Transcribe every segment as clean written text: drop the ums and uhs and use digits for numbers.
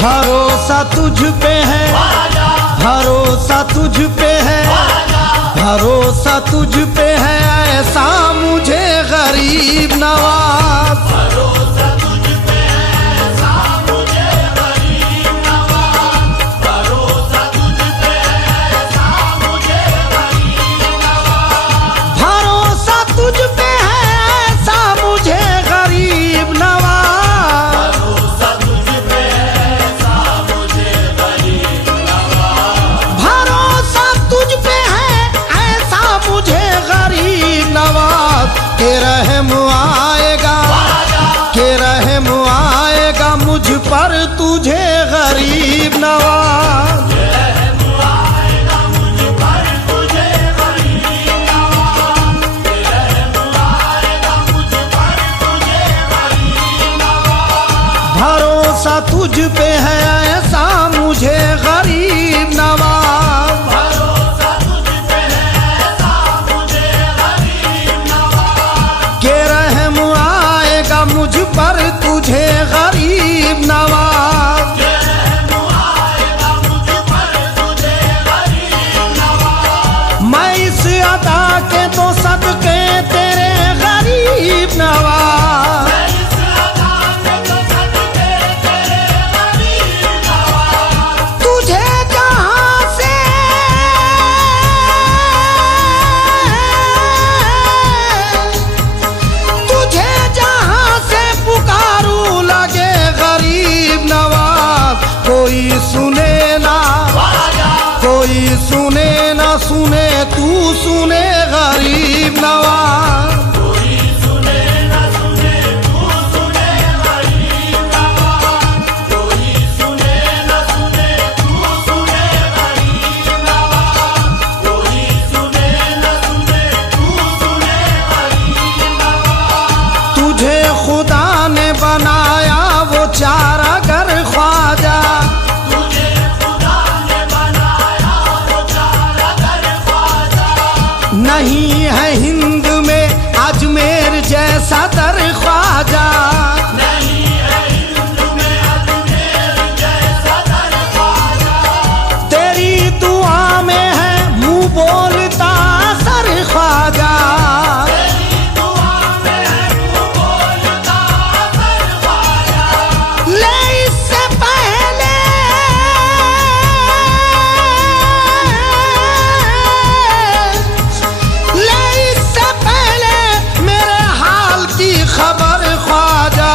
भरोसा तुझ पे है, भरोसा तुझ पे है, भरोसा तुझ पे है ऐसा मुझे गरीब नवाज। भरोसा तुझ पे है ऐसा मुझे गरीब नवाज। भरोसा तुझ पे है ऐसा मुझे गरीब नवाज। भरोसा तुझ पे है ऐसा मुझे गरीब नवाज। भरोसा तुझ पे है ऐसा मुझे गरीब नवाज। भरोसा तुझ पे है ऐसा मुझे गरीब नवाज। के रहम आएगा, के रहम आएगा मुझ पर तुझे गरीब नवाज। रहम आएगा मुझ पर तुझे गरीब नवाज। रहम आएगा मुझ पर तुझे गरीब नवाज। भरोसा तुझ पे है ऐसा मुझे गरीब नवाज। भरोसा तुझ पे है ऐसा मुझे गरीब नवाज। के रहम आएगा मुझ पर तुझे गरीब नवाज। रहम आएगा मुझ पर तुझे गरीब नवाज। मैं इस अदा के तो सदके तेरे गरीब नवाज। इस अदा के तो सदके तेरे गरीब नवाज। तुझे जहां से तुझे जहां से पुकारूं लगे गरीब नवाज। कोई सुने ना, कोई सुने ना सुने तू सुने गरीब नवाज। कोई सुने न सुने तू सुने गरीब नवाज। कोई सुने न सुने तू सुने गरीब नवाज। कोई सुने न सुने तू सुने गरीब नवाज। तुझे खुदा ने बनाया वो चारा गर ख्वाजा। तुझे खुदा ने बनाया वो चारा दर ख्वाजा। नहीं है हिंद में अजमेर जैसा दर ख्वाजा। नहीं है हिंद में अजमेर जैसा दर ख्वाजा। तेरी दुआ में है मुंह बोलता सर ख्वाजा। तेरी दुआ में है तू बोलता सर ख्वाजा। ले इससे पहले ले इससे पहले मेरे हाल की खबर ख्वाजा।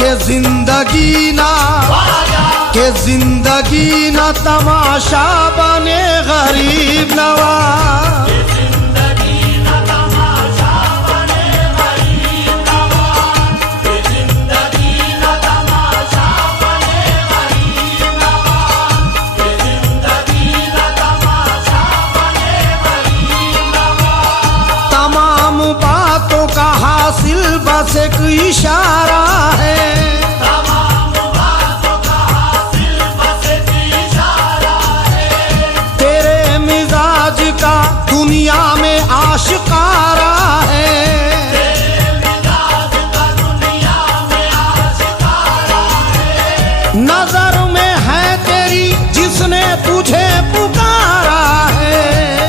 के जिंदगी ना, के जिंदगी ना तमाशा बने गरीब नवाज। जिंदगी न तमाशा बने गरीब नवाज। जिंदगी न तमाशा बने गरीब नवाज। जिंदगी न तमाशा बने गरीब नवाज। तमाम बातों का हासिल बस एक इशारा है। तमाम बातों का हासिल बस एक इशारा है। तेरे मिजाज का दुनिया में आशिकारा है। तेरे मिजाज का दुनिया में आशिकारा है। नजर में है तेरी जिसने तुझे पुकारा है।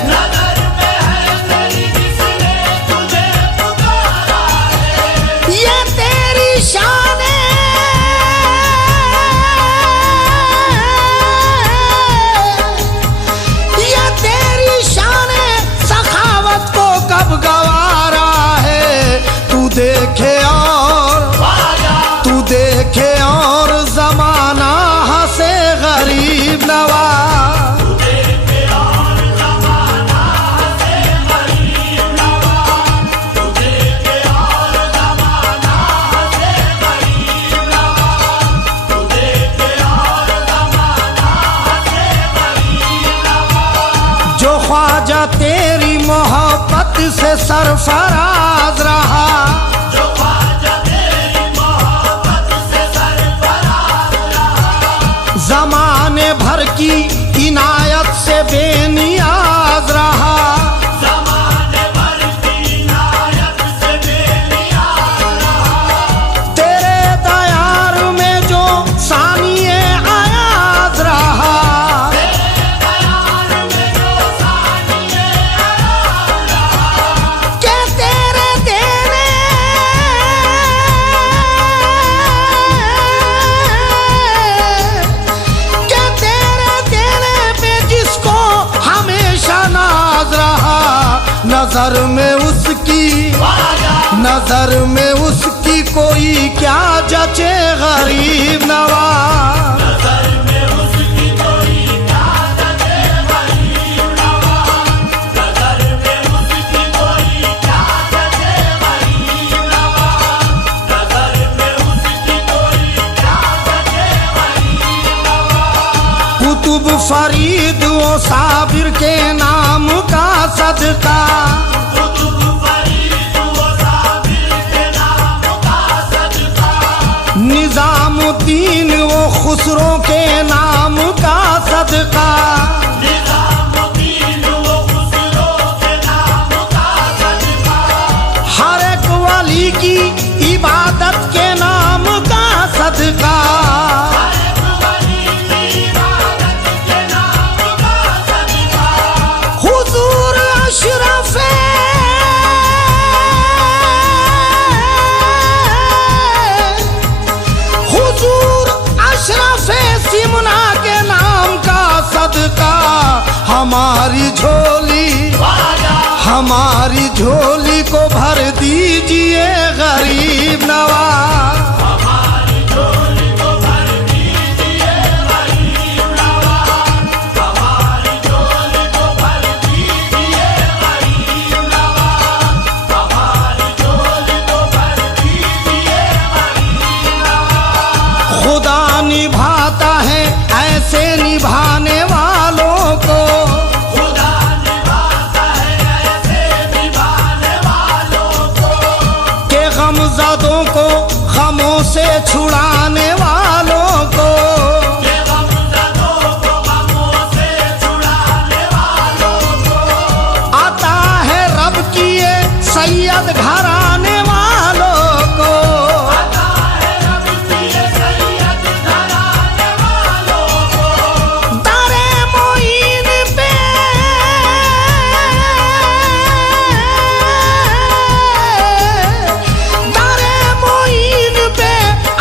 नजर में है तेरी जिसने तुझे पुकारा है। ये तेरी शान है, ये तेरी शान है, सखावत को कब गवारा है। तू देखे और, तू देखे और जमाना हंसे गरीब नवाज। देखे और ज़माना हंसे गरीब नवाज। तू देखे और ज़माना हंसे गरीब नवाज। तू देखे और ज़माना हंसे गरीब नवाज। जो ख्वाजा तेरी मोहब्बत से सरफराज रहा। जो ख्वाजा तेरी मोहब्बत से सरफराज रहा। जमाने भर की इनायत से बेनियाज रहा। ज़माने भर की इनायत से बेनियाज रहा। तेरे दयार में जो सानिए नजर में उसकी कोई क्या जचे गरीब नवाज। नजर में उसकी कोई क्या जचे गरीब नवाज। नजर में उसकी कोई क्या जचे गरीब नवाज। नजर में उसकी कोई क्या जचे गरीब नवाज। कुतुब फरीद ओ साबिर के नाम का सदका, कुतुब फरीद वो साबिर के नाम का सदका। निजामुद्दीन वो खुसरो के नाम का सदका। निजामुद्दीन वो खुसरो के नाम का सदका। हर एक वली की इबादत के नाम का सदका। हर एक वली की इबादत के नाम का सदका। हुजूर अशरफे हुजूर अशरफे सिमना के नाम का सदका। हमारी झोली हमारी झोली को भर दीजिए गरीब नवाज। हमारी झोली को भर दीजिए गरीब नवाज। हमारी झोली को भर दीजिए गरीब नवाज। हमारी झोली को भर दीजिए गरीब नवाज। खुदा निभाता है ऐसे निभाने वालों को, खुदा निभाता है ऐसे निभाने वालों को। के गमज़दों को गमों से छुड़ाने वालों को। के गमज़दों को गमों से छुड़ाने वालों को। आता है रब की ये सैयद घराने वालों को। आता है रब की ये सैयद घराने वालों को। दारे मोइन पे दारे मोइन पे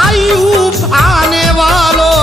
अयूब आने वालों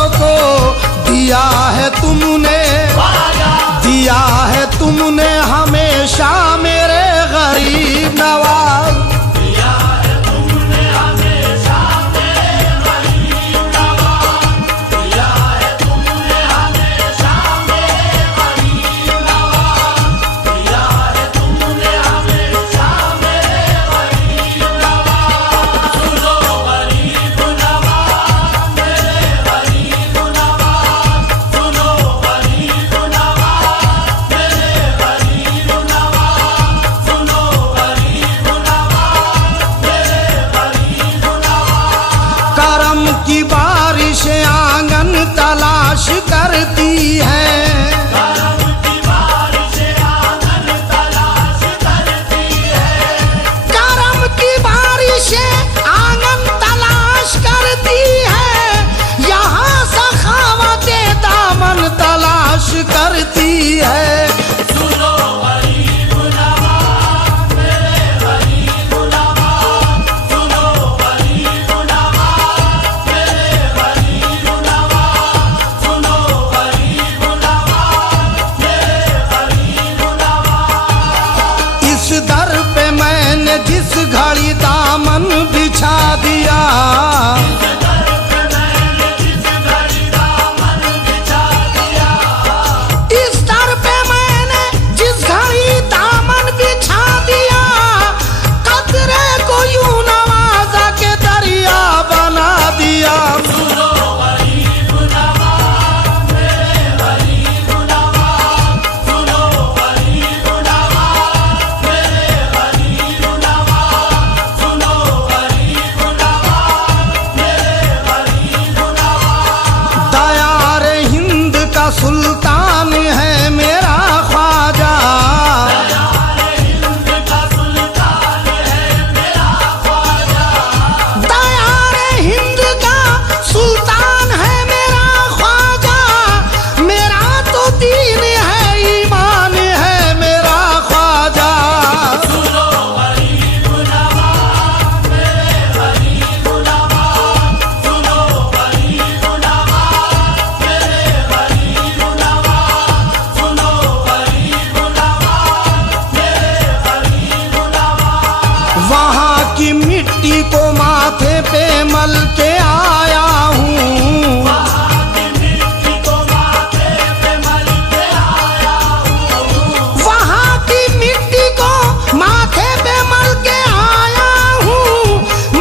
माथे पे मल के आया हूँ, वहाँ की मिट्टी को माथे पे मल के आया हूँ, वहाँ की मिट्टी को माथे पे मल के आया हूँ।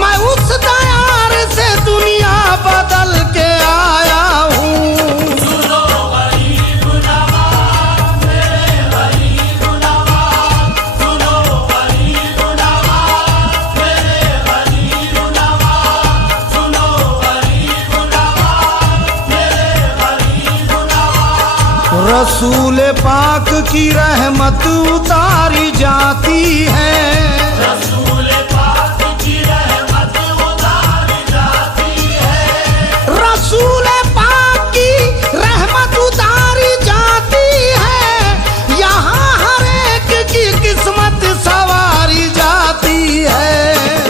मैं उस दयार से दुनिया बदल के आया हूँ। सुनो गरीब नवाज मेरे गरीब नवाज, सुनो गरीब नवाज मेरे गरीब नवाज, सुनो गरीब नवाज मेरे गरीब नवाज। रसूल पाक की रहमत उतारी जाती है, रसूल पाक की रहमत उतारी जाती है, रसूल पाक की रहमत उतारी जाती है। यहाँ हर एक की किस्मत सवारी जाती है।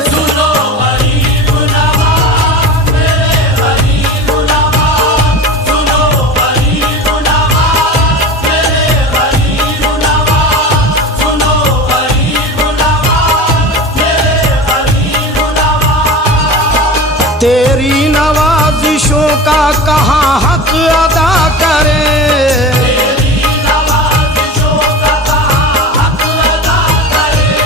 सुनो गरीब नवाज मेरे गरीब नवाज, सुनो गरीब नवाज मेरे गरीब नवाज, सुनो गरीब नवाज मेरे गरीब नवाज। तेरी नवाजिशों का कहाँ हक अदा करें, तेरी नवाज़िशों का कहाँ हक अदा करे,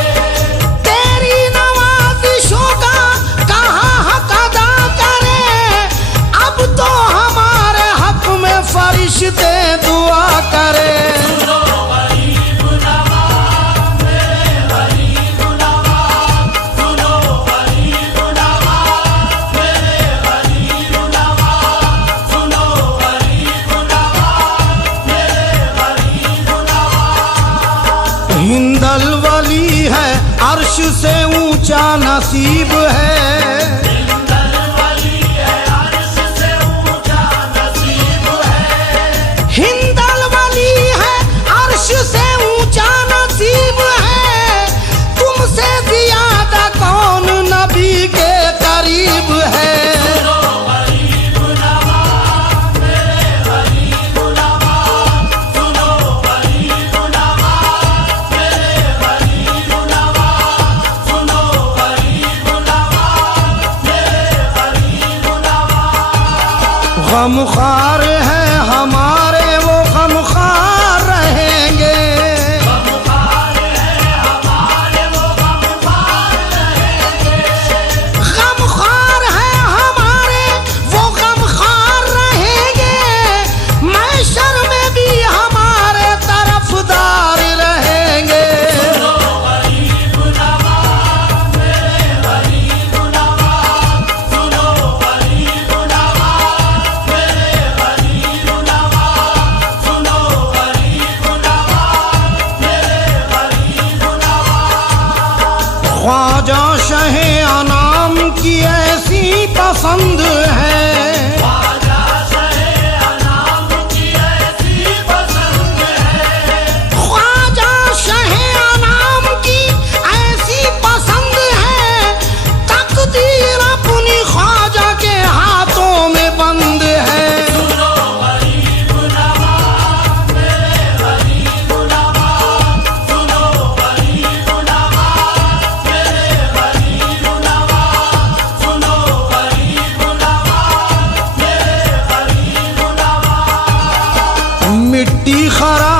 तेरी नवाजिशों का कहाँ हक अदा करें। अब तो हमारे हक में फरिश्ते दुआ करें। सुनो गरीब नवाज मेरे गरीब नवाज, सुनो गरीब नवाज मेरे गरीब नवाज, सुनो गरीब नवाज मेरे गरीब नवाज। हिंदल वली है अर्श से ऊंचा नसीब है, हिंदल वली है अर्श से ऊंचा नसीब है, हिंदल वली है अर्श से ऊंचा नसीब है। तुमसे ज्यादा कौन नबी के करीब है। सुनो गरीब नवाज मेरे गरीब नवाज, सुनो गरीब नवाज मेरे गरीब नवाज, सुनो गरीब नवाज मेरे गरीब नवाज। गमख्वार है हमारे वो गमख्वार रहेंगे, गमख्वार है हमारे वो गमख्वार रहेंगे, गमख्वार है हमारे वो गमख्वार रहेंगे। महशर में भी हमारे तरफदार रहेंगे। सुनो गरीब नवाज मेरे गरीब नवाज, सुनो गरीब नवाज मेरे गरीब नवाज, सुनो गरीब नवाज मेरे गरीब नवाज। ख्वाजा शहे अनाम की ऐसी पसंद है, ख्वाजा शहे अनाम की ऐसी पसंद है, ख्वाजा शहे अनाम की ऐसी पसंद है। तकदीर अपनी ख्वाजा के हाथों में बंद है। सुनो गरीब नवाज मेरे गरीब नवाज, सुनो गरीब नवाज मेरे गरीब नवाज, सुनो गरीब नवाज मेरे गरीब नवाज। मिट्टी खरा